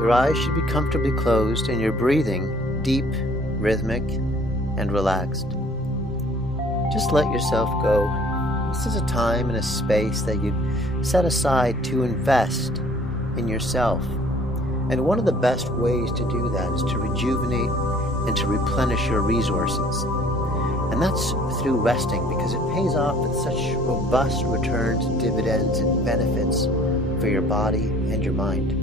Your eyes should be comfortably closed and your breathing deep, rhythmic, and relaxed. Just let yourself go. This is a time and a space that you've set aside to invest in yourself. And one of the best ways to do that is to rejuvenate and to replenish your resources. And that's through resting, because it pays off with such robust returns, dividends, and benefits for your body and your mind.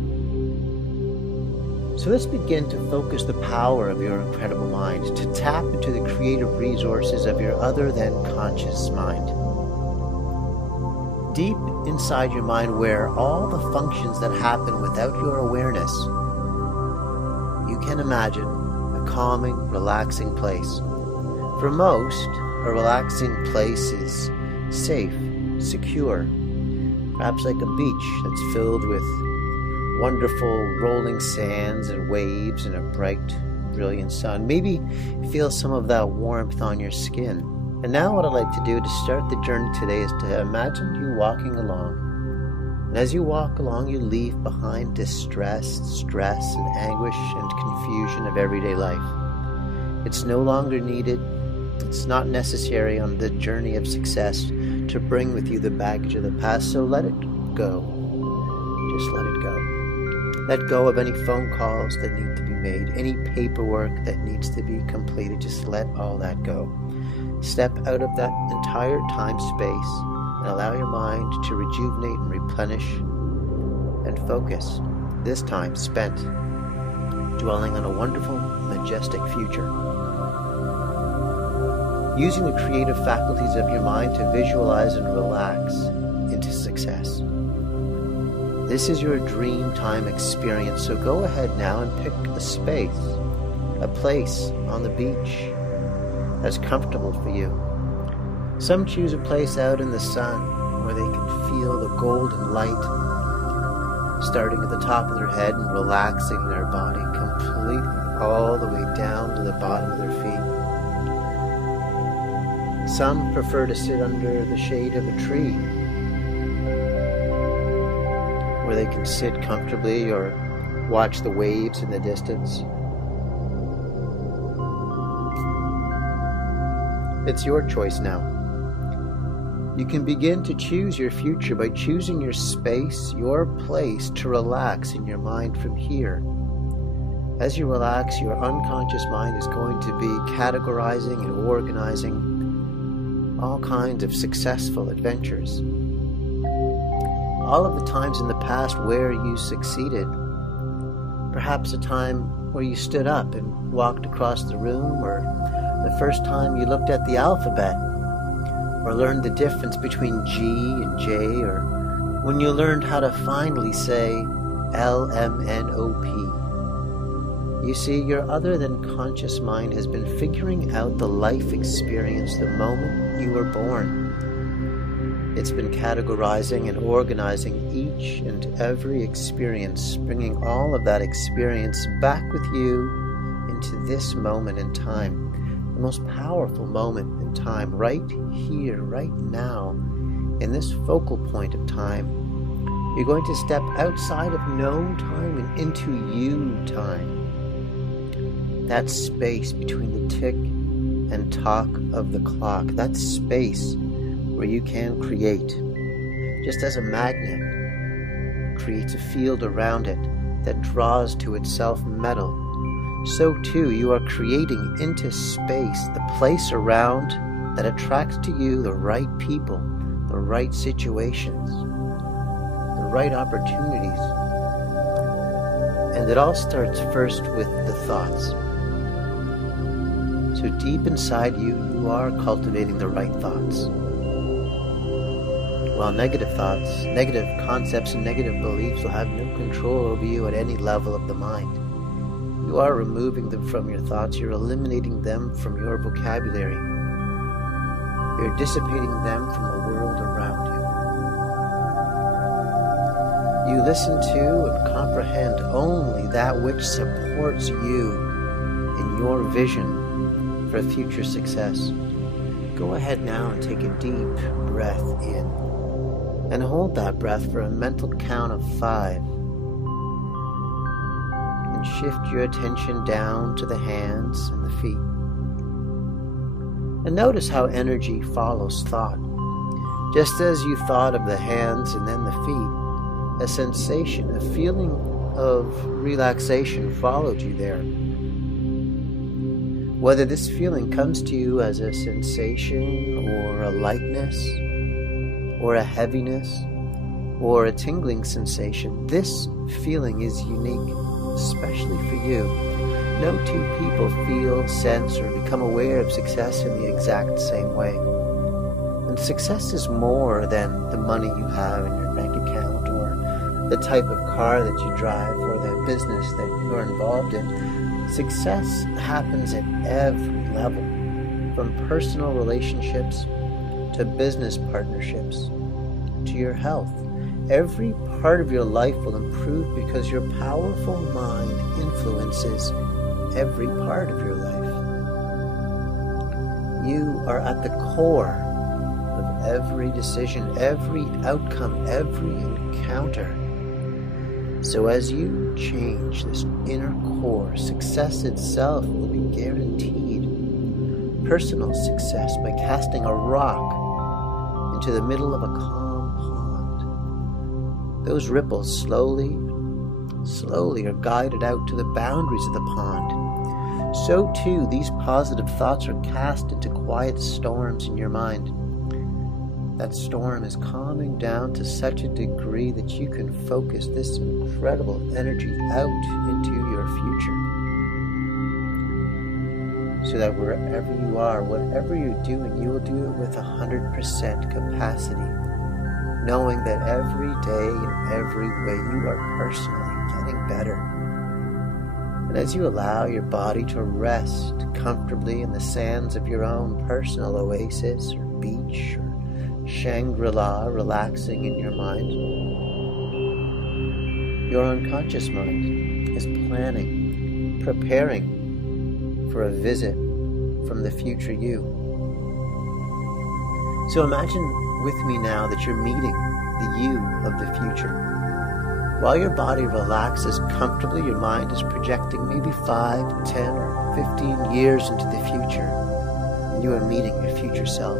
So let's begin to focus the power of your incredible mind, to tap into the creative resources of your other than conscious mind. Deep inside your mind, where all the functions that happen without your awareness, you can imagine a calming, relaxing place. For most, a relaxing place is safe, secure, perhaps like a beach that's filled with wonderful rolling sands and waves and a bright, brilliant sun. Maybe feel some of that warmth on your skin. And now what I'd like to do to start the journey today is to imagine you walking along. And as you walk along, you leave behind distress, stress, and anguish and confusion of everyday life. It's no longer needed. It's not necessary on the journey of success to bring with you the baggage of the past, so let it go. Just let it go. Let go of any phone calls that need to be made, any paperwork that needs to be completed. Just let all that go. Step out of that entire time space and allow your mind to rejuvenate and replenish and focus. This time spent dwelling on a wonderful, majestic future. Using the creative faculties of your mind to visualize and relax into success. This is your dream time experience, so go ahead now and pick a space, a place on the beach that's comfortable for you. Some choose a place out in the sun where they can feel the golden light starting at the top of their head and relaxing their body completely all the way down to the bottom of their feet. Some prefer to sit under the shade of a tree where they can sit comfortably or watch the waves in the distance. It's your choice now. You can begin to choose your future by choosing your space, your place to relax in your mind from here. As you relax, your unconscious mind is going to be categorizing and organizing all kinds of successful adventures. All of the times in the past where you succeeded. Perhaps a time where you stood up and walked across the room, or the first time you looked at the alphabet, or learned the difference between G and J, or when you learned how to finally say LMNOP. You see, your other than conscious mind has been figuring out the life experience the moment you were born. It's been categorizing and organizing each and every experience, bringing all of that experience back with you into this moment in time, the most powerful moment in time, right here, right now, in this focal point of time. You're going to step outside of known time and into you time. That space between the tick and tock of the clock, that space where you can create. Just as a magnet creates a field around it that draws to itself metal, so too you are creating into space the place around that attracts to you the right people, the right situations, the right opportunities. And it all starts first with the thoughts. So deep inside you, you are cultivating the right thoughts. While negative thoughts, negative concepts, and negative beliefs will have no control over you at any level of the mind. You are removing them from your thoughts. You're eliminating them from your vocabulary. You're dissipating them from the world around you. You listen to and comprehend only that which supports you in your vision for future success. Go ahead now and take a deep breath in. And hold that breath for a mental count of 5. and shift your attention down to the hands and the feet. And notice how energy follows thought. Just as you thought of the hands and then the feet, a sensation, a feeling of relaxation followed you there. Whether this feeling comes to you as a sensation or a lightness or a heaviness or a tingling sensation, this feeling is unique, especially for you. No two people feel, sense, or become aware of success in the exact same way. And success is more than the money you have in your bank account or the type of car that you drive or the business that you're involved in. Success happens at every level, from personal relationships to business partnerships to your health. Every part of your life will improve because your powerful mind influences every part of your life. You are at the core of every decision, every outcome, every encounter. So as you change this inner core, success itself will be guaranteed. Personal success by casting a rock into the middle of a calm pond. Those ripples slowly are guided out to the boundaries of the pond. So too, these positive thoughts are cast into quiet storms in your mind. That storm is calming down to such a degree that you can focus this incredible energy out into your future. So that wherever you are, whatever you're doing, you will do it with 100% capacity, knowing that every day in every way you are personally getting better. And as you allow your body to rest comfortably in the sands of your own personal oasis or beach or Shangri-La, relaxing in your mind, your unconscious mind is planning, preparing for a visit from the future you. So imagine with me now that you're meeting the you of the future. While your body relaxes comfortably, your mind is projecting maybe 5, 10, or 15 years into the future, and you are meeting your future self.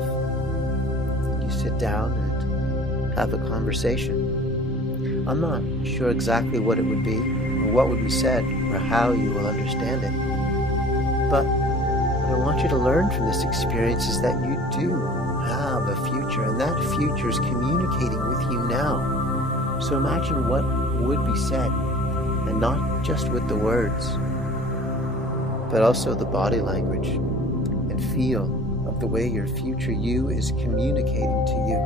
You sit down and have a conversation. I'm not sure exactly what it would be, or what would be said, or how you will understand it. But what I want you to learn from this experience is that you do have a future, and that future is communicating with you now. So imagine what would be said, and not just with the words, but also the body language and feel of the way your future you is communicating to you.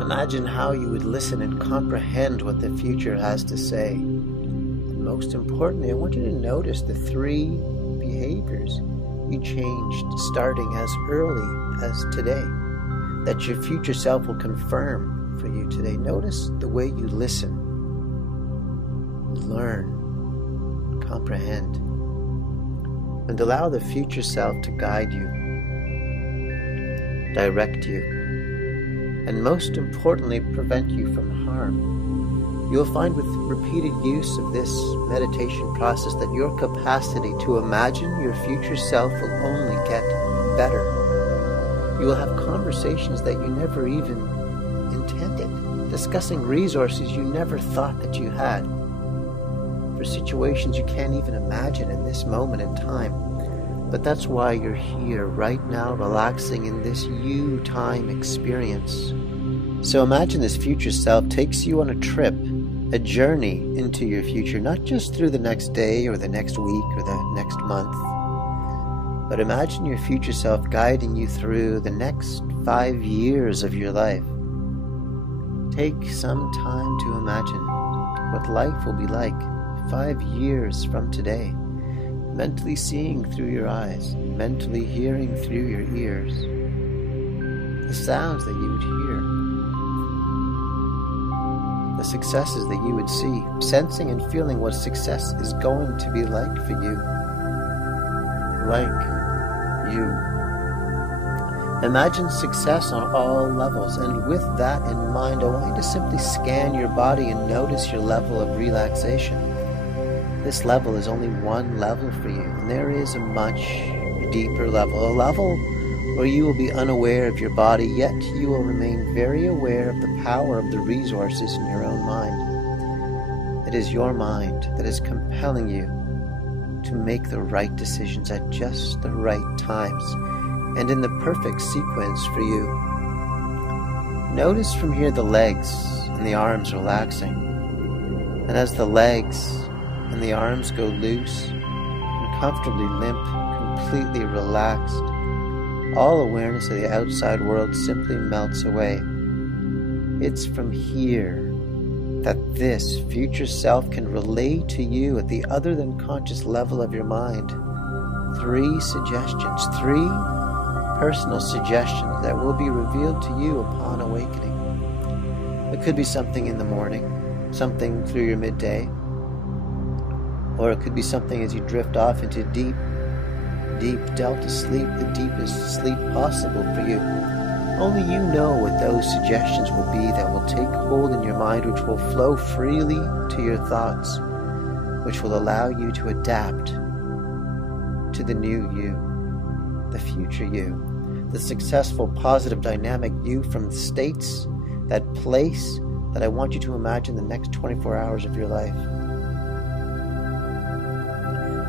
Imagine how you would listen and comprehend what the future has to say. And most importantly, I want you to notice the 3 behaviors you changed starting as early as today, that your future self will confirm for you today. Notice the way you listen, learn, comprehend, and allow the future self to guide you, direct you, and most importantly, prevent you from harm. You'll find with repeated use of this meditation process that your capacity to imagine your future self will only get better. You will have conversations that you never even intended, discussing resources you never thought that you had, for situations you can't even imagine in this moment in time. But that's why you're here right now, relaxing in this you time experience. So imagine this future self takes you on a trip, a journey into your future, not just through the next day or the next week or the next month, but imagine your future self guiding you through the next 5 years of your life. Take some time to imagine what life will be like 5 years from today, mentally seeing through your eyes, mentally hearing through your ears, the sounds that you would hear, the successes that you would see, sensing and feeling what success is going to be like for you. Like you. Imagine success on all levels, and with that in mind, I want you to simply scan your body and notice your level of relaxation. This level is only one level for you, and there is a much deeper level, a level where you will be unaware of your body, yet you will remain very aware of the power of the resources in your own mind. It is your mind that is compelling you to make the right decisions at just the right times and in the perfect sequence for you. Notice from here the legs and the arms relaxing, and as the legs and the arms go loose and comfortably limp, completely relaxed, all awareness of the outside world simply melts away. It's from here that this future self can relay to you at the other than conscious level of your mind 3 suggestions, 3 personal suggestions that will be revealed to you upon awakening. It could be something in the morning, something through your midday, or it could be something as you drift off into deep delta sleep, the deepest sleep possible for you. Only you know what those suggestions will be that will take hold in your mind, which will flow freely to your thoughts, which will allow you to adapt to the new you, the future you, the successful, positive, dynamic you from the states, that place that I want you to imagine the next 24 hours of your life.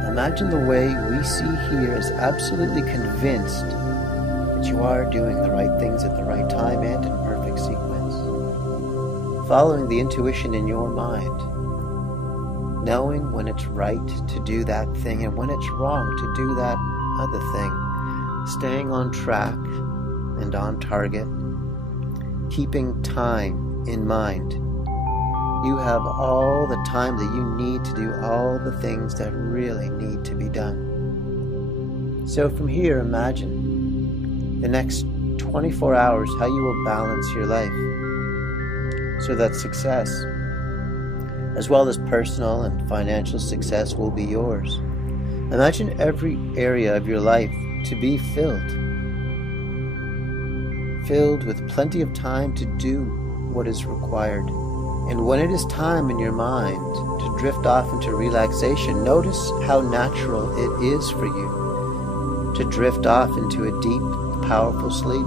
Imagine the way we see here as absolutely convinced that you are doing the right things at the right time and in perfect sequence. Following the intuition in your mind, knowing when it's right to do that thing and when it's wrong to do that other thing, staying on track and on target, keeping time in mind. You have all the time that you need to do all the things that really need to be done. So from here, imagine the next 24 hours how you will balance your life so that success, as well as personal and financial success, will be yours. Imagine every area of your life to be filled with plenty of time to do what is required. And when it is time in your mind to drift off into relaxation, notice how natural it is for you to drift off into a deep, powerful sleep.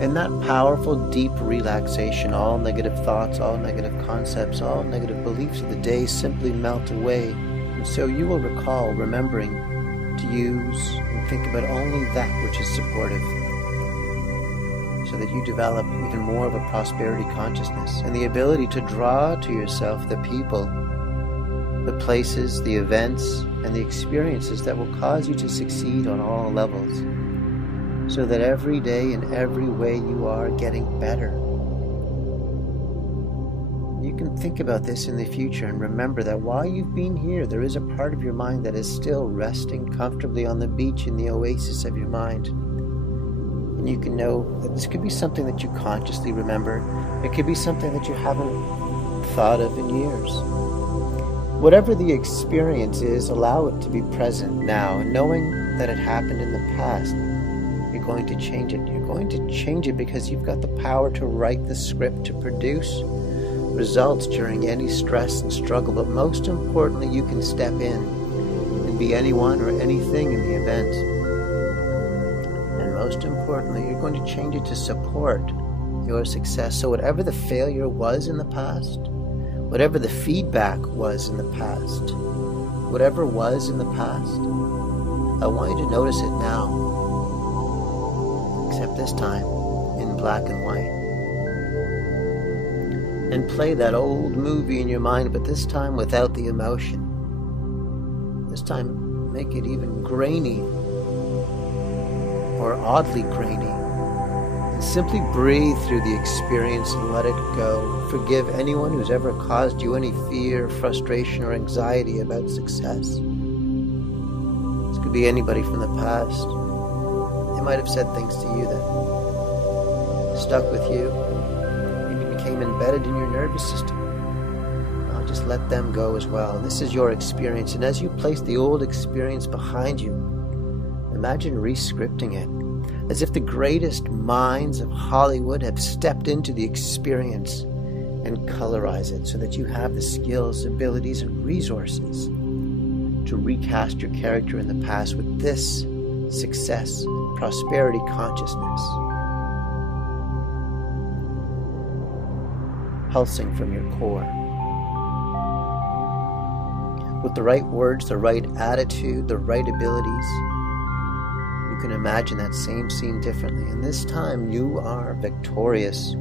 And that powerful, deep relaxation, all negative thoughts, all negative concepts, all negative beliefs of the day simply melt away. And so you will recall remembering to use and think about only that which is supportive, so that you develop even more of a prosperity consciousness and the ability to draw to yourself the people, the places, the events, and the experiences that will cause you to succeed on all levels, so that every day in every way you are getting better. You can think about this in the future and remember that while you've been here, there is a part of your mind that is still resting comfortably on the beach in the oasis of your mind. And you can know that this could be something that you consciously remember. It could be something that you haven't thought of in years. Whatever the experience is, allow it to be present now. And knowing that it happened in the past, you're going to change it. You're going to change it because you've got the power to write the script, to produce results during any stress and struggle. But most importantly, you can step in and be anyone or anything in the event. Most importantly, you're going to change it to support your success. So whatever the failure was in the past, whatever the feedback was in the past, whatever was in the past, I want you to notice it now, except this time in black and white. And play that old movie in your mind, but this time without the emotion. This time make it even grainy, or oddly grainy, and simply breathe through the experience and let it go. Forgive anyone who's ever caused you any fear, frustration, or anxiety about success. This could be anybody from the past. They might have said things to you that stuck with you, maybe became embedded in your nervous system. I'll just let them go as well. This is your experience, and as you place the old experience behind you, imagine re-scripting it. as if the greatest minds of Hollywood have stepped into the experience and colorize it so that you have the skills, abilities, and resources to recast your character in the past with this success, prosperity consciousness pulsing from your core. With the right words, the right attitude, the right abilities, you can imagine that same scene differently. And this time you are victorious.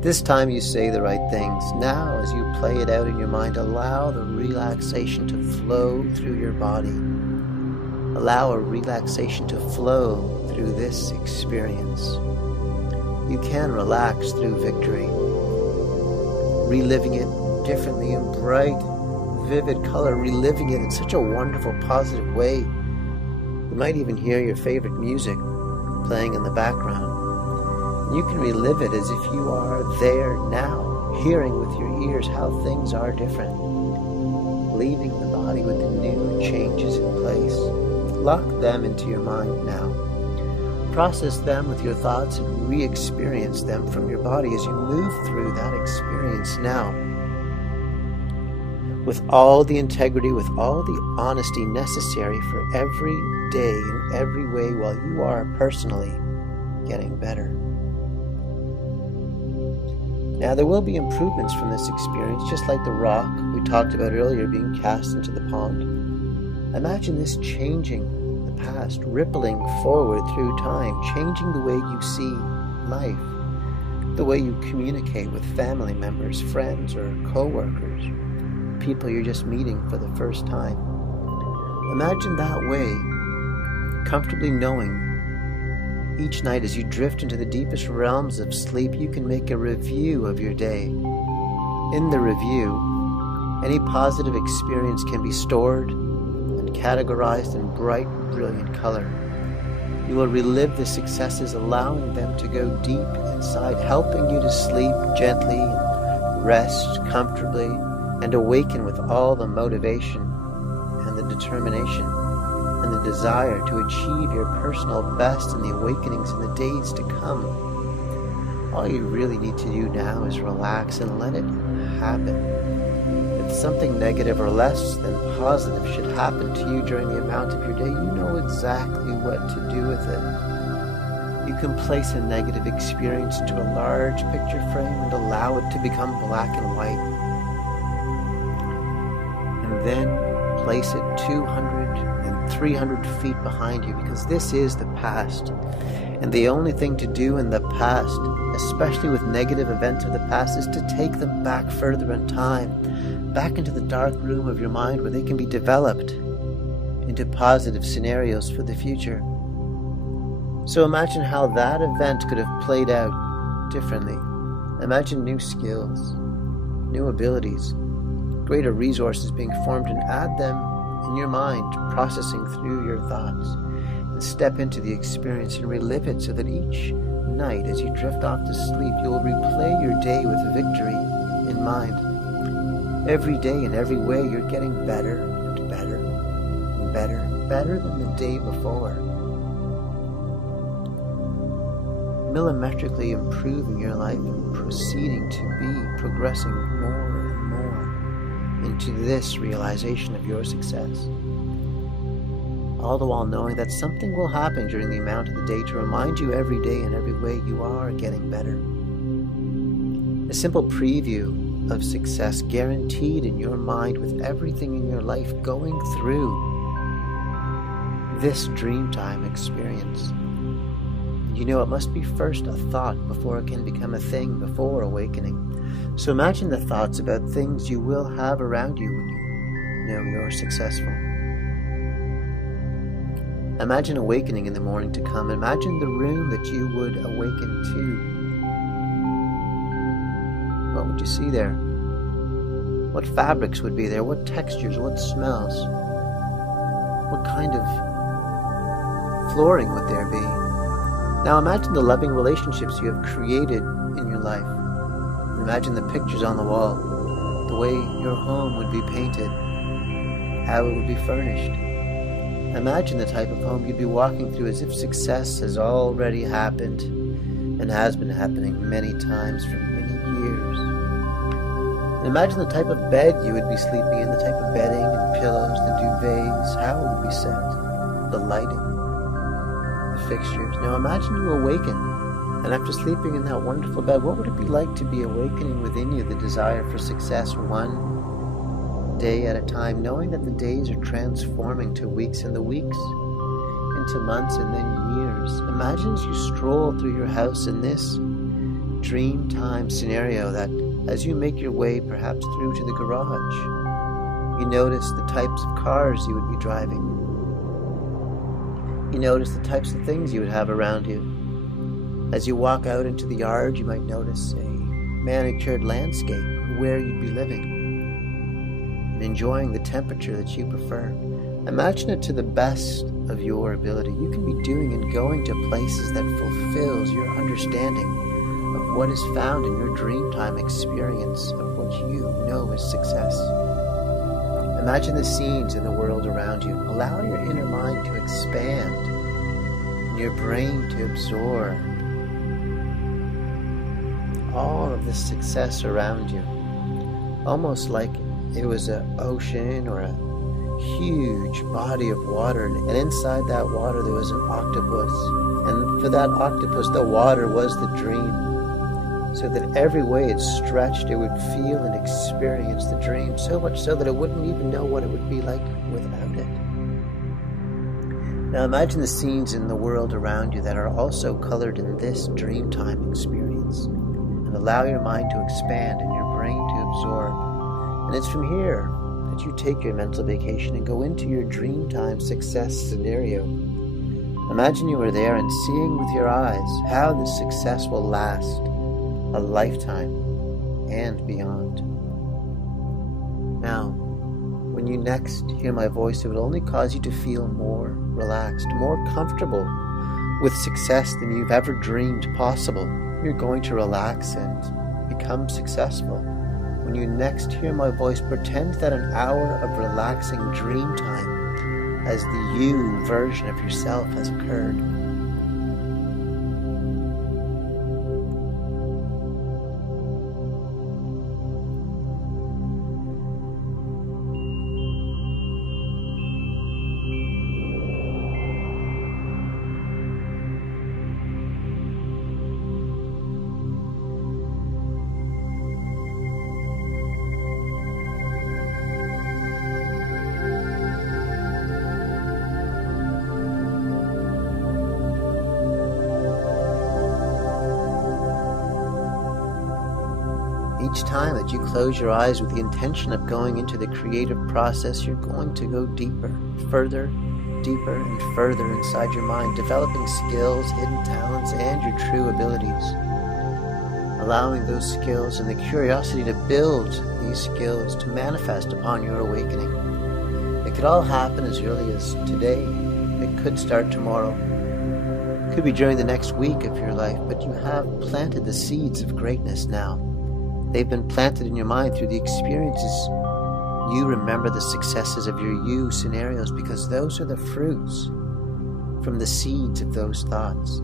This time you say the right things. Now, as you play it out in your mind, allow the relaxation to flow through your body. Allow a relaxation to flow through this experience. You can relax through victory, reliving it differently in bright, vivid color, reliving it in such a wonderful, positive way. You might even hear your favorite music playing in the background. You can relive it as if you are there now, hearing with your ears how things are different, leaving the body with the new changes in place. Lock them into your mind now. Process them with your thoughts and re-experience them from your body as you move through that experience now. With all the integrity, with all the honesty necessary for every day in every way while you are personally getting better. Now there will be improvements from this experience, just like the rock we talked about earlier being cast into the pond. Imagine this changing the past, rippling forward through time, changing the way you see life, the way you communicate with family members, friends, or co-workers, people you're just meeting for the first time. Imagine that way, comfortably knowing each night as you drift into the deepest realms of sleep, you can make a review of your day. In the review, any positive experience can be stored and categorized in bright, brilliant color. You will relive the successes, allowing them to go deep inside, helping you to sleep gently, rest comfortably, and awaken with all the motivation and the determination and the desire to achieve your personal best in the awakenings in the days to come. All you really need to do now is relax and let it happen. If something negative or less than positive should happen to you during the amount of your day, you know exactly what to do with it. You can place a negative experience into a large picture frame and allow it to become black and white. And then place it 200 and 300 feet behind you, because this is the past. And the only thing to do in the past, especially with negative events of the past, is to take them back further in time, back into the dark room of your mind where they can be developed into positive scenarios for the future. So imagine how that event could have played out differently. Imagine new skills, new abilities, greater resources being formed, and add them in your mind, processing through your thoughts, and step into the experience and relive it so that each night as you drift off to sleep, you will replay your day with victory in mind. Every day in every way, you're getting better and better and better than the day before. Millimetrically improving your life and proceeding to be progressing more and more into this realization of your success. All the while knowing that something will happen during the amount of the day to remind you every day in every way you are getting better. A simple preview of success guaranteed in your mind, with everything in your life going through this dreamtime experience. You know it must be first a thought before it can become a thing, before awakening. So imagine the thoughts about things you will have around you when you know you're successful. Imagine awakening in the morning to come. Imagine the room that you would awaken to. What would you see there? What fabrics would be there? What textures? What smells? What kind of flooring would there be? Now imagine the loving relationships you have created in your life. Imagine the pictures on the wall, the way your home would be painted, how it would be furnished. Imagine the type of home you'd be walking through as if success has already happened and has been happening many times for many years. And imagine the type of bed you would be sleeping in, the type of bedding and pillows, the duvets, how it would be set, the lighting, the fixtures. Now imagine you awaken, and after sleeping in that wonderful bed, what would it be like to be awakening within you the desire for success one day at a time, knowing that the days are transforming to weeks and the weeks into months and then years. Imagine as you stroll through your house in this dream time scenario that as you make your way perhaps through to the garage, you notice the types of cars you would be driving. You notice the types of things you would have around you. As you walk out into the yard, you might notice a manicured landscape where you'd be living and enjoying the temperature that you prefer. Imagine it to the best of your ability. You can be doing and going to places that fulfills your understanding of what is found in your dreamtime experience of what you know is success. Imagine the scenes in the world around you. Allow your inner mind to expand and your brain to absorb all of this success around you, almost like it was an ocean or a huge body of water, and inside that water there was an octopus, and for that octopus the water was the dream, so that every way it stretched it would feel and experience the dream, so much so that it wouldn't even know what it would be like without it. Now imagine the scenes in the world around you that are also colored in this dreamtime experience, and allow your mind to expand and your brain to absorb. And it's from here that you take your mental vacation and go into your dreamtime success scenario. Imagine you are there and seeing with your eyes how this success will last a lifetime and beyond. Now, when you next hear my voice, it will only cause you to feel more relaxed, more comfortable with success than you've ever dreamed possible. You're going to relax and become successful. When you next hear my voice, pretend that an hour of relaxing dream time as the you version of yourself has occurred. Each time that you close your eyes with the intention of going into the creative process, you're going to go deeper, further, deeper, and further inside your mind, developing skills, hidden talents, and your true abilities. Allowing those skills and the curiosity to build these skills to manifest upon your awakening. It could all happen as early as today. It could start tomorrow. It could be during the next week of your life, but you have planted the seeds of greatness now. They've been planted in your mind through the experiences. You remember the successes of your you scenarios because those are the fruits from the seeds of those thoughts.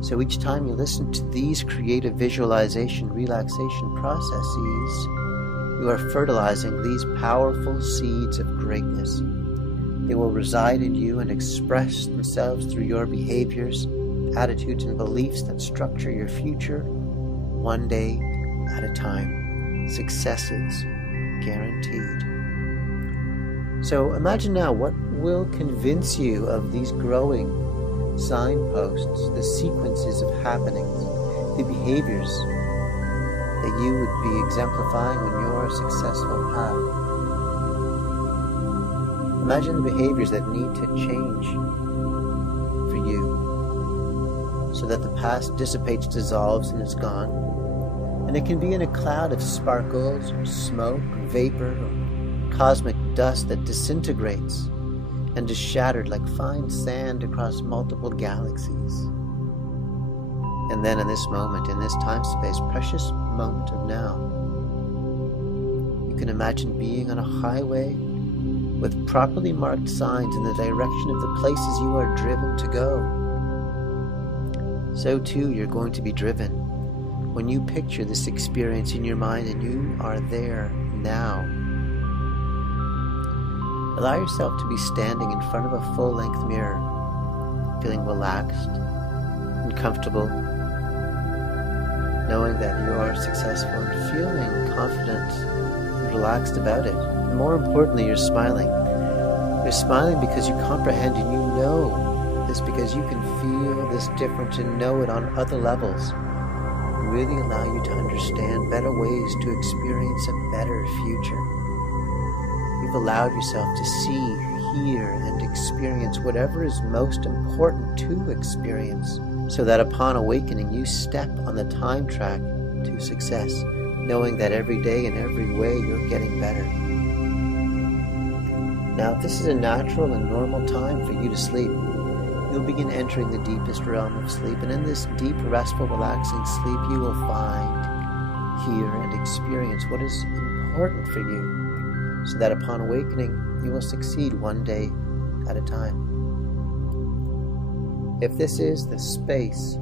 So each time you listen to these creative visualization, relaxation processes, you are fertilizing these powerful seeds of greatness. They will reside in you and express themselves through your behaviors, attitudes, and beliefs that structure your future one day at a time. Successes guaranteed. So imagine now what will convince you of these growing signposts, the sequences of happenings, the behaviors that you would be exemplifying on your successful path. Imagine the behaviors that need to change for you so that the past dissipates, dissolves, and is gone. And it can be in a cloud of sparkles or smoke or vapor or cosmic dust that disintegrates and is shattered like fine sand across multiple galaxies. And then in this moment, in this time-space, precious moment of now, you can imagine being on a highway with properly marked signs in the direction of the places you are driven to go. So too you're going to be driven when you picture this experience in your mind and you are there now. Allow yourself to be standing in front of a full-length mirror, feeling relaxed and comfortable, knowing that you are successful and feeling confident and relaxed about it. And more importantly, you're smiling. You're smiling because you comprehend and you know this, because you can feel this difference and know it on other levels. Really allow you to understand better ways to experience a better future. You've allowed yourself to see, hear, and experience whatever is most important to experience, so that upon awakening you step on the time track to success, knowing that every day in every way you're getting better. Now, if this is a natural and normal time for you to sleep, you'll begin entering the deepest realm of sleep, and in this deep, restful, relaxing sleep you will find, hear, and experience what is important for you, so that upon awakening you will succeed one day at a time. If this is the space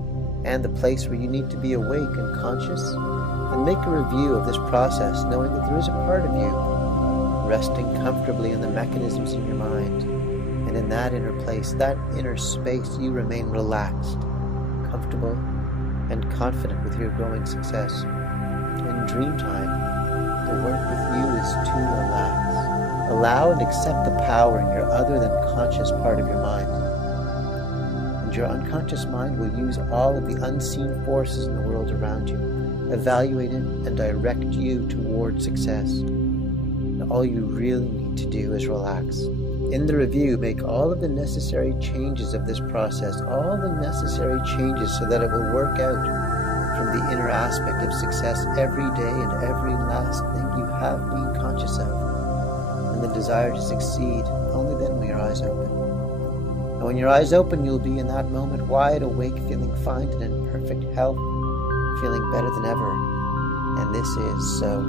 and the place where you need to be awake and conscious, then make a review of this process, knowing that there is a part of you resting comfortably in the mechanisms in your mind. And in that inner place, that inner space, you remain relaxed, comfortable, and confident with your growing success. In dream time, the work with you is to relax. Allow and accept the power in your other than conscious part of your mind. And your unconscious mind will use all of the unseen forces in the world around you, evaluate it, and direct you toward success. And all you really need to do is relax. In the review, make all of the necessary changes of this process, all the necessary changes so that it will work out from the inner aspect of success every day and every last thing you have been conscious of, and the desire to succeed only then when your eyes open. And when your eyes open, you'll be in that moment wide awake, feeling fine and in perfect health, feeling better than ever. And this is so